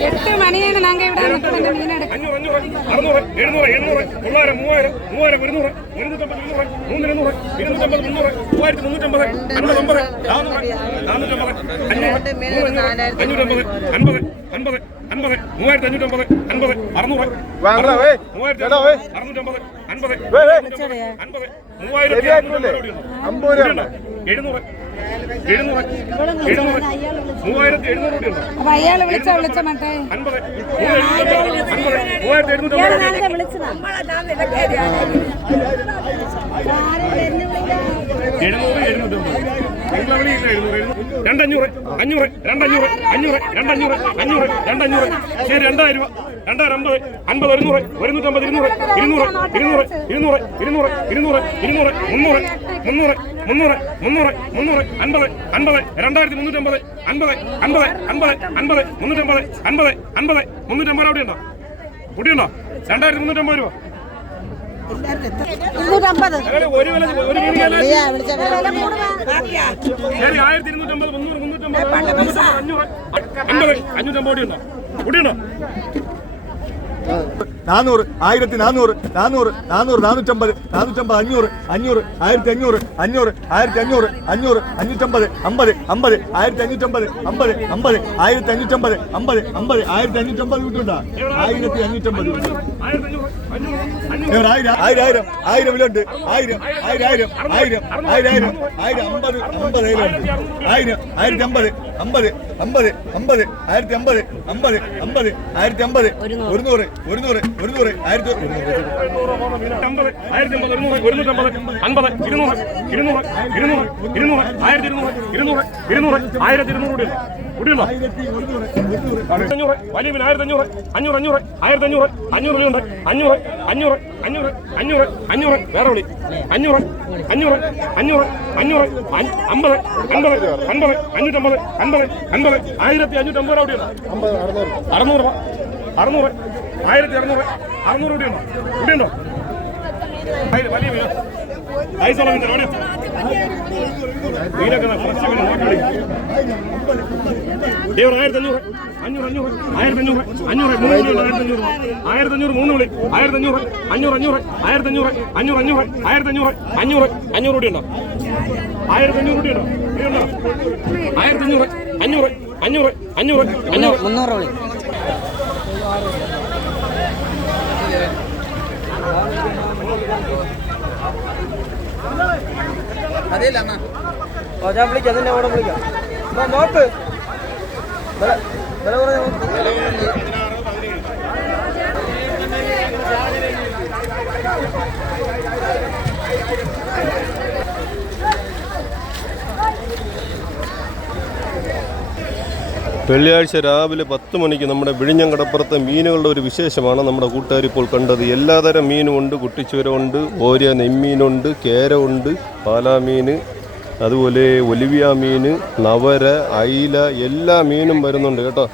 എട്ട് മണിയാണ് ഞങ്ങൾ ഇവിടെ നിൽക്കുന്നത് മീനെടുക്കാൻ അഞ്ഞൂറ് അഞ്ഞൂറ് അറുന്നൂറ് എഴുന്നൂറ് എണ്ണൂറ് തൊള്ളായിരം മൂവായിരം മൂവായിരം ഒരുന്നൂറ് ഒരുന്നൂറ്റമ്പത് മുന്നൂറ് മൂന്നിരുന്നൂറ് ഇരുന്നൂറ്റമ്പത് മുന്നൂറ് മൂവായിരത്തി മുന്നൂറ്റമ്പത് അൻപത് അമ്പത് നാനൂറ്റമ്പത് അഞ്ഞൂറ് അഞ്ഞൂറ്റമ്പത് അൻപത് അൻപത് അൻപത് മൂവായിരത്തി അഞ്ഞൂറ്റമ്പത് അൻപത് എഴുന്നൂറ് എഴുന്നൂറ്. മൂവായിരത്തി എഴുന്നൂറ് രൂപയുണ്ട് അപ്പൊ അയാൾ വിളിച്ച വിളിച്ച മറ്റേ? അൻപത്. മൂവായിരത്തി എഴുന്നൂറ്റമ്പത് വിളിച്ചതാ എഴുന്നൂറ് എഴുന്നൂറ്റമ്പത് നിങ്ങളെ വിളിയില്ല എഴുന്നൂറ് എഴുന്നൂറ് രണ്ടഞ്ഞൂറ് അഞ്ഞൂറ് രണ്ടഞ്ഞൂറ് അഞ്ഞൂറ് രണ്ടഞ്ഞൂറ് അഞ്ഞൂറ് രണ്ടഞ്ഞൂറ്. ശരി രണ്ടായിരം രൂപ. രണ്ടായിരം അമ്പത് അൻപത് ഒരുന്നൂറ് ഒരുന്നൂറ്റമ്പത് ഇരുന്നൂറ് ഇരുന്നൂറ് ഇരുന്നൂറ് ഇരുന്നൂറ് ഇരുന്നൂറ് ഇരുന്നൂറ് ഇരുന്നൂറ് മുന്നൂറ് മുന്നൂറ് മുന്നൂറ് മുന്നൂറ് മുന്നൂറ് അൻപത് അൻപത് രണ്ടായിരത്തി മുന്നൂറ്റമ്പത് അൻപത് അൻപത് അൻപത് അൻപത് മുന്നൂറ്റമ്പത് അൻപത് അൻപത് മുന്നൂറ്റമ്പത് അവിടെ ഉണ്ടോ? കുടിയുണ്ടോ രണ്ടായിരത്തി മുന്നൂറ്റമ്പത് രൂപ. ഇരുന്നൂറ്റമ്പത് ആയിരത്തി ഇരുന്നൂറ്റമ്പത് മുന്നൂറ് മുന്നൂറ്റമ്പത് അഞ്ഞൂറ് അഞ്ഞൂറ്റമ്പത് കോടിയുണ്ടോ കൂടിയുണ്ടോ നാനൂറ് ആയിരത്തി നാനൂറ് നാനൂറ് നാനൂറ് നാനൂറ്റമ്പത് നാനൂറ്റമ്പത് അഞ്ഞൂറ് അഞ്ഞൂറ് ആയിരത്തി അഞ്ഞൂറ് അഞ്ഞൂറ് ആയിരത്തി അഞ്ഞൂറ് അഞ്ഞൂറ് അഞ്ഞൂറ്റമ്പത് അമ്പത് അമ്പത് ആയിരത്തി അഞ്ഞൂറ്റമ്പത് അമ്പത് അമ്പത് ആയിരത്തി അഞ്ഞൂറ്റമ്പത് അമ്പത് അമ്പത് ആയിരത്തി അഞ്ഞൂറ്റമ്പത് കിട്ടുണ്ടോ ആയിരത്തി അഞ്ഞൂറ്റമ്പത് ആയിരം ആയിരം ആയിരം ആയിരം വിലുണ്ട് ആയിരം ആയിരം ആയിരം ആയിരം ആയിരം ആയിരം അമ്പത് അമ്പത് ആയിരം ആയിരം ആയിരത്തി അമ്പത് അമ്പത് അമ്പത് അമ്പത് ആയിരത്തി അമ്പത് അമ്പത് അമ്പത് ആയിരത്തി അമ്പത് ഒരുന്നൂറ് ഒരുന്നൂറ് ഒരുന്നൂറ് ആയിരത്തി ആയിരത്തി അമ്പത് ഒരുന്നൂറ് ഒരുന്നൂറ്റമ്പത് അൻപത് ഇരുന്നൂറ് ഇരുന്നൂറ് ഇരുന്നൂറ് ഇരുന്നൂറ് ആയിരത്തി ഇരുന്നൂറ് ഇരുന്നൂറ് ഇരുന്നൂറ് ആയിരത്തി ഇരുന്നൂറ് വലിയ മീൻ ആയിരത്തി അഞ്ഞൂറ് അഞ്ഞൂറ് അഞ്ഞൂറ് ആയിരത്തി അഞ്ഞൂറ് അഞ്ഞൂറ് രൂപയുണ്ട് അഞ്ഞൂറ് അഞ്ഞൂറ് അഞ്ഞൂറ് അഞ്ഞൂറ് അഞ്ഞൂറ് വേറെ വിളി. അഞ്ഞൂറ് അഞ്ഞൂറ് അഞ്ഞൂറ് അഞ്ഞൂറ് അഞ്ഞ- അമ്പത് അൻപത് അൻപത് അഞ്ഞൂറ്റമ്പത് അൻപത് അൻപത് ആയിരത്തി അഞ്ഞൂറ്റമ്പത് അറുന്നൂറ് രൂപ. അറുന്നൂറ് ആയിരത്തി അറുന്നൂറ് അറുന്നൂറ് ഇവിടെ ഉണ്ടോ? ഇവിടെ ഉണ്ടോ? വലിയ മീന? ഐസുള്ള മീൻ ഫ്രഷ് മീൻ നോക്കി ആയിരത്തി അഞ്ഞൂറ്. അഞ്ഞൂറ് അഞ്ഞൂറ്. ആയിരത്തി അഞ്ഞൂറ്. അഞ്ഞൂറ്. മൂന്ന് വിളി ആയിരത്തി അഞ്ഞൂറ്. ആയിരത്തി അഞ്ഞൂറ് മൂന്ന് വിളി. ആയിരത്തി അഞ്ഞൂറ്. അഞ്ഞൂറ് അഞ്ഞൂറ്. ആയിരത്തി അഞ്ഞൂറ്. അഞ്ഞൂറ് അഞ്ഞൂറ്. ആയിരത്തി അഞ്ഞൂറ്. അഞ്ഞൂറ്. അഞ്ഞൂറ് കൂടി ഉണ്ടോ? ആയിരത്തി അഞ്ഞൂറ് കൂടി ഉണ്ടോ? ആയിരത്തി അഞ്ഞൂറ്. അഞ്ഞൂറ്. അഞ്ഞൂറ്. അഞ്ഞൂറ്. അഞ്ഞൂറ്. മുന്നൂറ് വിളി. ഓ ഞാൻ വിളിക്കാം അതിന്റെ അവിടെ വിളിക്കാം. നോക്ക്. വില വെള്ളിയാഴ്ച രാവിലെ പത്ത് മണിക്ക് നമ്മുടെ വിഴിഞ്ഞം കടപ്പുറത്തെ മീനുകളുടെ ഒരു വിശേഷമാണ് നമ്മുടെ കൂട്ടുകാർ ഇപ്പോൾ കണ്ടത്. എല്ലാതരം മീനുമുണ്ട് കുട്ടിച്ചുരമുണ്ട് ഓരിയ നെമ്മീനുണ്ട് കേര ഉണ്ട് പാലാ മീൻ അതുപോലെ ഒലിവിയ മീൻ നവര അയില എല്ലാ മീനും വരുന്നുണ്ട് കേട്ടോ.